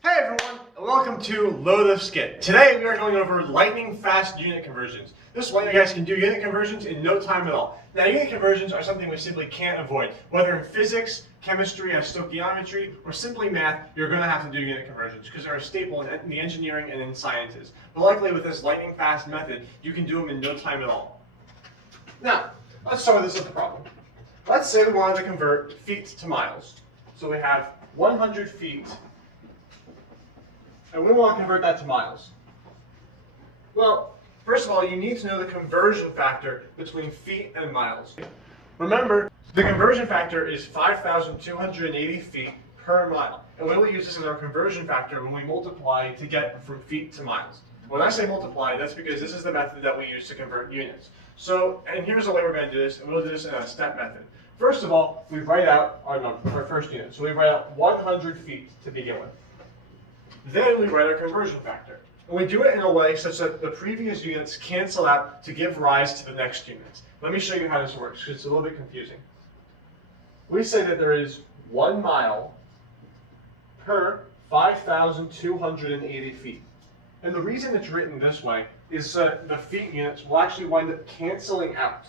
Hey everyone, and welcome to Load of Scit. Today we are going over lightning fast unit conversions. This way you guys can do unit conversions in no time at all. Now unit conversions are something we simply can't avoid. Whether in physics, chemistry, stoichiometry, or simply math, you're going to have to do unit conversions because they're a staple in the engineering and in sciences. But likely with this lightning fast method, you can do them in no time at all. Now, let's start this with the problem. Let's say we wanted to convert feet to miles. So we have 100 feet. And we want to convert that to miles. Well, first of all, you need to know the conversion factor between feet and miles. Remember, the conversion factor is 5,280 feet per mile. And we will use this as our conversion factor when we multiply to get from feet to miles. When I say multiply, that's because this is the method that we use to convert units. So, and here's the way we're going to do this, and we'll do this in a step method. First of all, we write out our first unit. So we write out 100 feet to begin with. Then we write our conversion factor. And we do it in a way such that the previous units cancel out to give rise to the next units. Let me show you how this works, because it's a little bit confusing. We say that there is 1 mile per 5,280 feet. And the reason it's written this way is that the feet units will actually wind up canceling out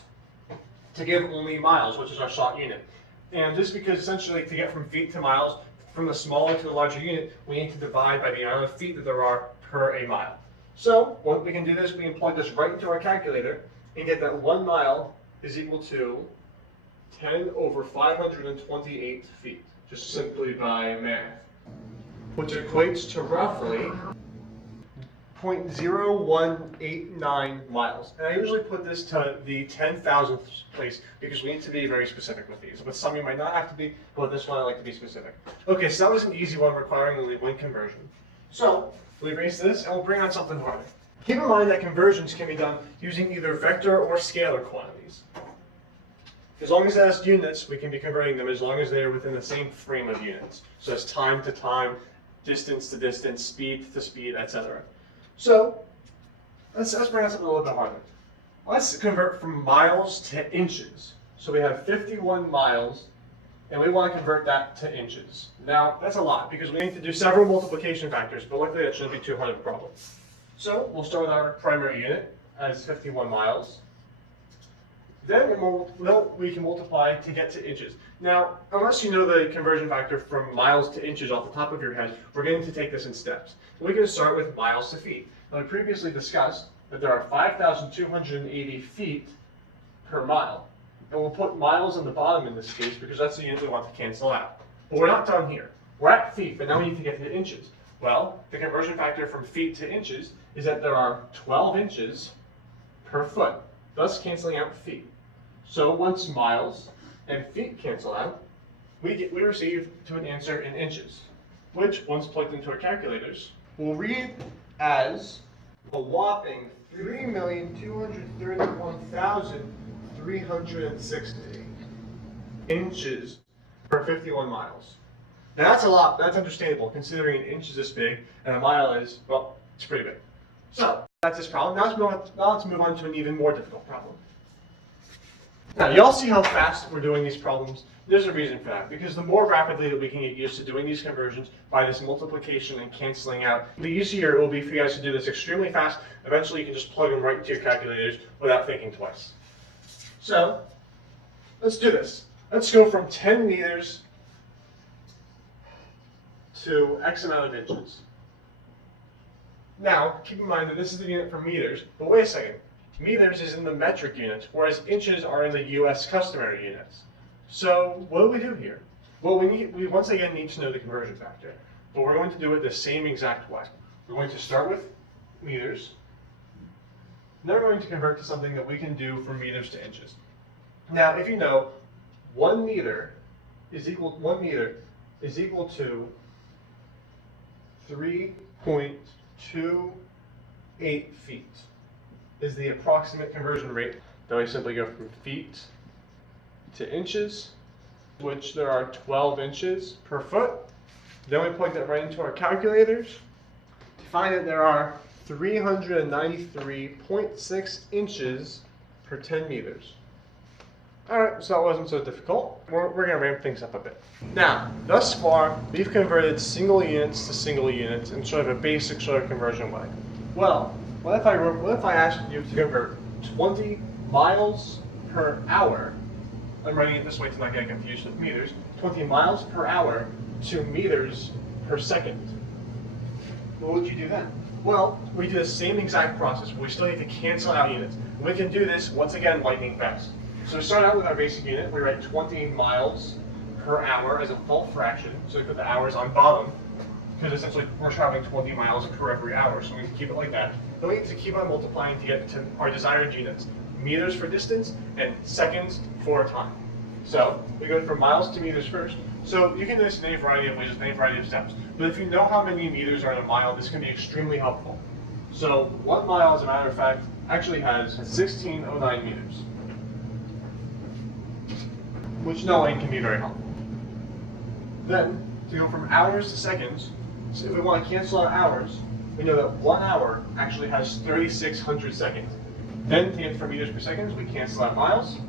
to give only miles, which is our short unit. And this is because essentially to get from feet to miles, from the smaller to the larger unit, we need to divide by the amount of feet that there are per a mile. So, when we can do this, we can plug this right into our calculator and get that 1 mile is equal to 10 over 528 feet, just simply by math, which equates to roughly 0.0189 miles. And I usually put this to the 10,000th place because we need to be very specific with these. With some you might not have to be, but with this one I like to be specific. Okay, so that was an easy one requiring only one conversion. So, we erase this and we'll bring on something harder. Keep in mind that conversions can be done using either vector or scalar quantities. As long as it has units, we can be converting them as long as they are within the same frame of units. So it's time to time, distance to distance, speed to speed, etc. So, let's bring on something a little bit harder. Let's convert from miles to inches. So we have 51 miles, and we want to convert that to inches. Now, that's a lot, because we need to do several multiplication factors, but luckily that shouldn't be too hard of a problem. So, we'll start with our primary unit as 51 miles. Then we can multiply to get to inches. Now, unless you know the conversion factor from miles to inches off the top of your head, we're going to take this in steps. We're going to start with miles to feet. Now, we previously discussed that there are 5,280 feet per mile. And we'll put miles on the bottom in this case because that's the unit we want to cancel out. But we're not done here. We're at feet, but now we need to get to inches. Well, the conversion factor from feet to inches is that there are 12 inches per foot, thus canceling out feet. So once miles and feet cancel out, we receive to an answer in inches, which, once plugged into our calculators, will read as a whopping 3,231,360 inches per 51 miles. Now that's a lot, that's understandable considering an inch is this big and a mile is, well, it's pretty big. So that's this problem. Now let's move on to an even more difficult problem. Now, you all see how fast we're doing these problems? There's a reason for that, because the more rapidly that we can get used to doing these conversions by this multiplication and canceling out, the easier it will be for you guys to do this extremely fast. Eventually, you can just plug them right into your calculators without thinking twice. So, let's do this. Let's go from 10 meters to X amount of inches. Now, keep in mind that this is the unit for meters, but wait a second. Meters is in the metric units, whereas inches are in the US customary units. So what do we do here? Well, we once again need to know the conversion factor, but we're going to do it the same exact way. We're going to start with meters. Then we're going to convert to something that we can do from meters to inches. Now, if you know, 1 meter is equal to 3.28 feet. Is the approximate conversion rate. Then we simply go from feet to inches, which there are 12 inches per foot. Then we plug that right into our calculators to find that there are 393.6 inches per 10 meters. Alright, so that wasn't so difficult. We're going to ramp things up a bit. Now, thus far, we've converted single units to single units in sort of a basic sort of conversion way. Well, what if I asked you to convert 20 miles per hour, I'm writing it this way to not get confused with meters, 20 miles per hour to meters per second. What would you do then? Well, we do the same exact process, but we still need to cancel out units. We can do this, once again, lightning fast. So we start out with our basic unit. We write 20 miles per hour as a full fraction. So we put the hours on bottom, because essentially we're traveling 20 miles per every hour, so we need to keep it like that. Then we need to keep on multiplying to get to our desired units. Meters for distance and seconds for time. So we go from miles to meters first. So you can do this in any variety of ways, with any variety of steps. But if you know how many meters are in a mile, this can be extremely helpful. So 1 mile, as a matter of fact, actually has 1609 meters, which knowing can be very helpful. Then, to go from hours to seconds, so if we want to cancel out hours, we know that 1 hour actually has 3,600 seconds. Then, to get from meters per second, we cancel out miles,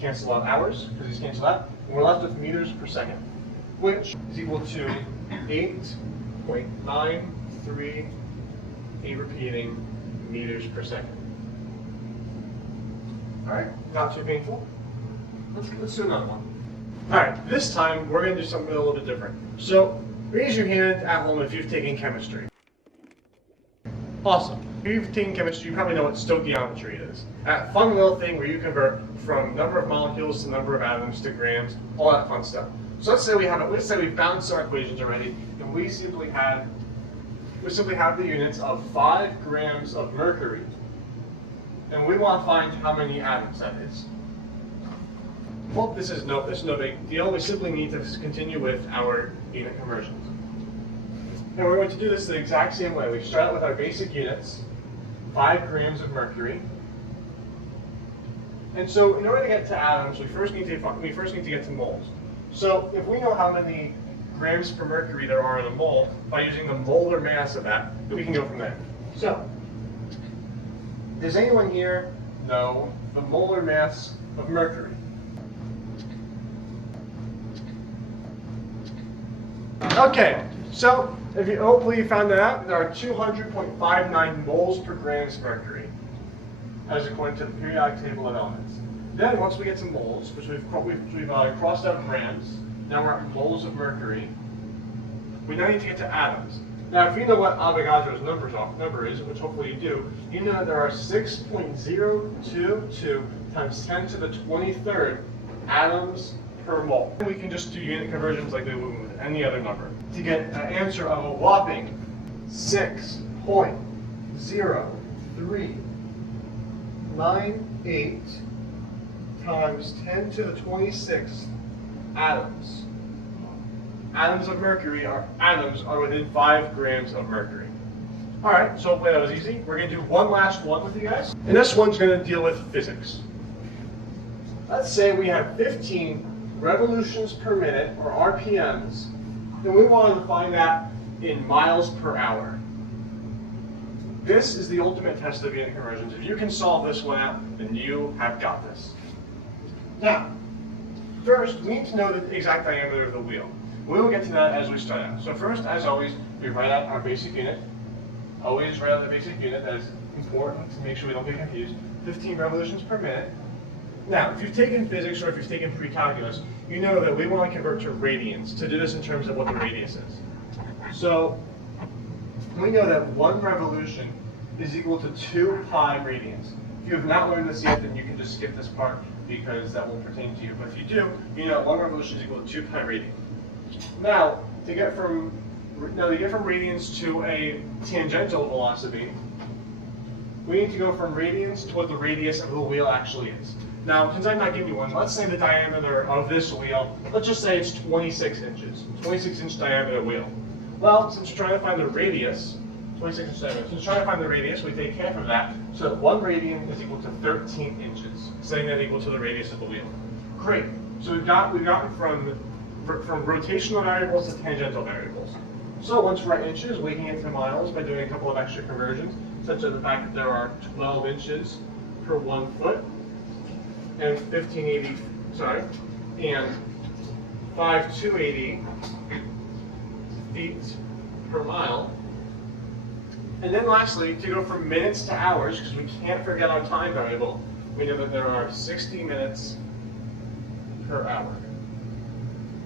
cancel out hours, because these cancel out, and we're left with meters per second, which is equal to 8.938 repeating meters per second. All right, not too painful. Let's do another one. All right, this time we're going to do something a little bit different. So raise your hand at home if you've taken chemistry. Awesome. If you've taken chemistry, you probably know what stoichiometry is. That fun little thing where you convert from number of molecules to number of atoms to grams, all that fun stuff. So let's say we've balanced our equations already, and we simply have the units of 5 grams of mercury, and we want to find how many atoms that is. Well, this is no big deal. We simply need to continue with our unit conversions. And we're going to do this the exact same way. We start out with our basic units, 5 grams of mercury. And so in order to get to atoms, we first need to get to moles. So if we know how many grams per mercury there are in a mole, by using the molar mass of that, we can go from there. So, does anyone here know the molar mass of mercury? Okay, so hopefully you found that out. There are 200.59 moles per grams of mercury, as according to the periodic table of elements. Then once we get to moles, which we've crossed out grams, now we're at moles of mercury, we now need to get to atoms. Now if you know what Avogadro's number is, which hopefully you do, you know that there are 6.022 times 10 to the 23rd atoms per mole. We can just do unit conversions like we would with any other number to get an answer of a whopping 6.0398 times 10 to the 26th atoms. Atoms of mercury are within 5 grams of mercury. All right, so hopefully that was easy. We're going to do one last one with you guys, and this one's going to deal with physics. Let's say we have 15 revolutions per minute, or RPMs, and we wanted to find that in miles per hour. This is the ultimate test of unit conversions. If you can solve this one out, then you have got this. Now, first, we need to know the exact diameter of the wheel. We will get to that as we start out. So first, as always, we write out our basic unit. Always write out the basic unit. That is important to make sure we don't get confused. 15 revolutions per minute. Now, if you've taken physics or if you've taken pre-calculus, you know that we want to convert to radians to do this in terms of what the radius is. So we know that 1 revolution is equal to 2 pi radians. If you have not learned this yet, then you can just skip this part because that won't pertain to you. But if you do, you know that 1 revolution is equal to 2 pi radians. Now, to get from radians to a tangential velocity, we need to go from radians to what the radius of the wheel actually is. Now, since I'm not giving you one, let's say the diameter of this wheel, let's just say it's 26 inches, 26-inch diameter wheel. Well, since we're trying to find the radius, 26-inch diameter, since we're trying to find the radius, we take half of that, so that 1 radian is equal to 13 inches, setting that equal to the radius of the wheel. Great. So we've gotten from rotational variables to tangential variables. So once we're at inches, we can get to miles by doing a couple of extra conversions, such as the fact that there are 12 inches per 1 foot. and 1580, sorry, and 5280 feet per mile. And then lastly, to go from minutes to hours, because we can't forget our time variable, we know that there are 60 minutes per hour.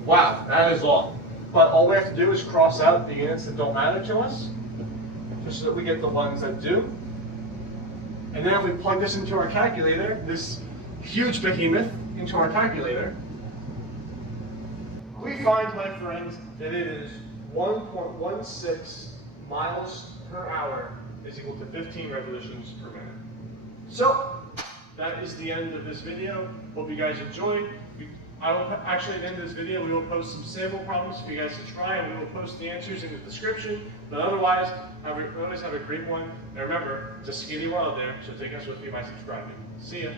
Wow, that is long. But all we have to do is cross out the units that don't matter to us, just so that we get the ones that do. And then if we plug this into our calculator, this huge behemoth into our calculator, we find, my friends, that it is 1.16 miles per hour is equal to 15 revolutions per minute. So, that is the end of this video. Hope you guys enjoyed. I will actually, at the end of this video, we will post some sample problems for you guys to try, and we will post the answers in the description. But otherwise, always have a great one. And remember, it's a skinny world there, so take us with you by subscribing. See ya.